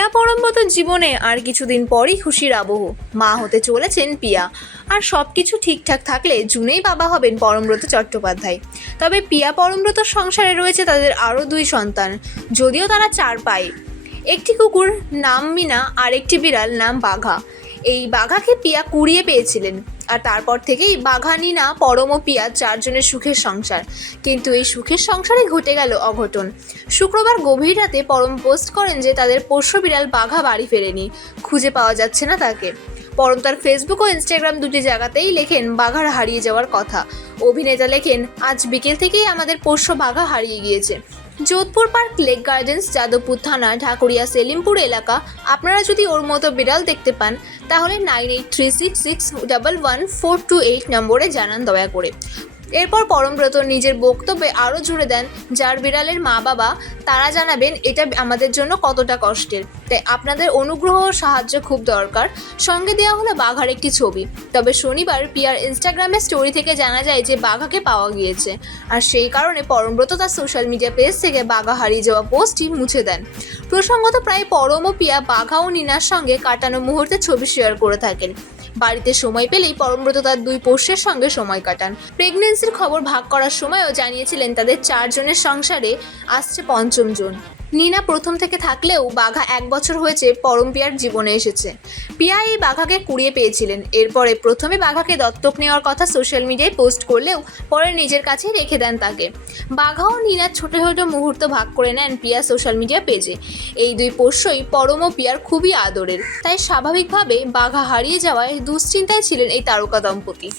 পিয়া পরমব্রত জীবনে আর কিছুদিন পরই খুশির আবহ। মা হতে চলেছেন পিয়া। আর সব কিছু ঠিকঠাক থাকলে জুনেই বাবা হবেন পরমব্রত চট্টোপাধ্যায়। তবে পিয়া পরমব্রত সংসারে রয়েছে তাদের আরও দুই সন্তান, যদিও তারা চার পায় একটি কুকুর নাম মিনা আর একটি বিড়াল নাম বাঘা। এই বাঘাকে পিয়া কুড়িয়ে পেয়েছিলেন। আর তারপর থেকেই বাঘা, নিনা, পরম ও পিয়া চারজনের সুখের সংসার। কিন্তু এই সুখের সংসারে ঘটে গেল অঘটন। শুক্রবার গভীর রাতে পরম পোস্ট করেন যে তাদের পোষ্য বিড়াল বাঘা বাড়ি ফেরেনি। খুঁজে পাওয়া যাচ্ছে না তাকে। পরম তার ফেসবুক ও ইনস্টাগ্রাম দুটি জায়গাতেই লেখেন, বাঘার হারিয়ে যাওয়ার কথা। অভিনেতা লেখেন, আজ বিকেল থেকেই আমাদের পোষ্য বাঘা হারিয়ে গিয়েছে। Jodhpur park lake gardens, Jadavpur থানা, ঢাকুরিয়া সেলিমপুর এলাকা। আপনারা যদি ওর মতো বিড়াল দেখতে পান, তাহলে nine eight three six six double one four two eight নম্বরে জানান দয়া করে। এরপর পরমব্রত নিজের বক্তব্যে আরও জুড়ে দেন, যার বিড়ালের মা বাবা, তারা জানাবেন এটা আমাদের জন্য কতটা কষ্টের। তাই আপনাদের অনুগ্রহ ও সাহায্য খুব দরকার। সঙ্গে দেওয়া হলো বাঘার একটি ছবি। তবে শনিবার পিয়ার ইনস্টাগ্রামের স্টোরি থেকে জানা যায় যে বাঘাকে পাওয়া গিয়েছে। আর সেই কারণে পরমব্রত তার সোশ্যাল মিডিয়া পেজ থেকে বাঘা হারিয়ে যাওয়া পোস্টটি মুছে দেন। প্রসঙ্গত প্রায় পরম ও পিয়া বাঘা ও নিনার সঙ্গে কাটানো মুহূর্তে ছবি শেয়ার করে থাকেন। বাড়িতে সময় পেলেই পরমব্রত তার দুই পোষ্যের সঙ্গে সময় কাটান। প্রেগনেন্সির খবর ভাগ করার সময়ও জানিয়েছিলেন তাদের চারজনের সংসারে আসছে পঞ্চম জন। নিনা প্রথম থেকে থাকলেও বাঘা এক বছর হয়েছে পরম পিয়ার জীবনে এসেছে। পিয়া এই বাঘাকে কুড়িয়ে পেয়েছিলেন। এরপরে প্রথমে বাঘাকে দত্তক নেওয়ার কথা সোশ্যাল মিডিয়ায় পোস্ট করলেও পরে নিজের কাছেই রেখে দেন তাকে। বাঘা ও নিনার ছোট ছোট মুহূর্ত ভাগ করে নেন পিয়া সোশ্যাল মিডিয়া পেজে। এই দুই পোষ্যই পরম ও পিয়ার খুবই আদরের। তাই স্বাভাবিকভাবে বাঘা হারিয়ে যাওয়ায় দুশ্চিন্তায় ছিলেন এই তারকা দম্পতি।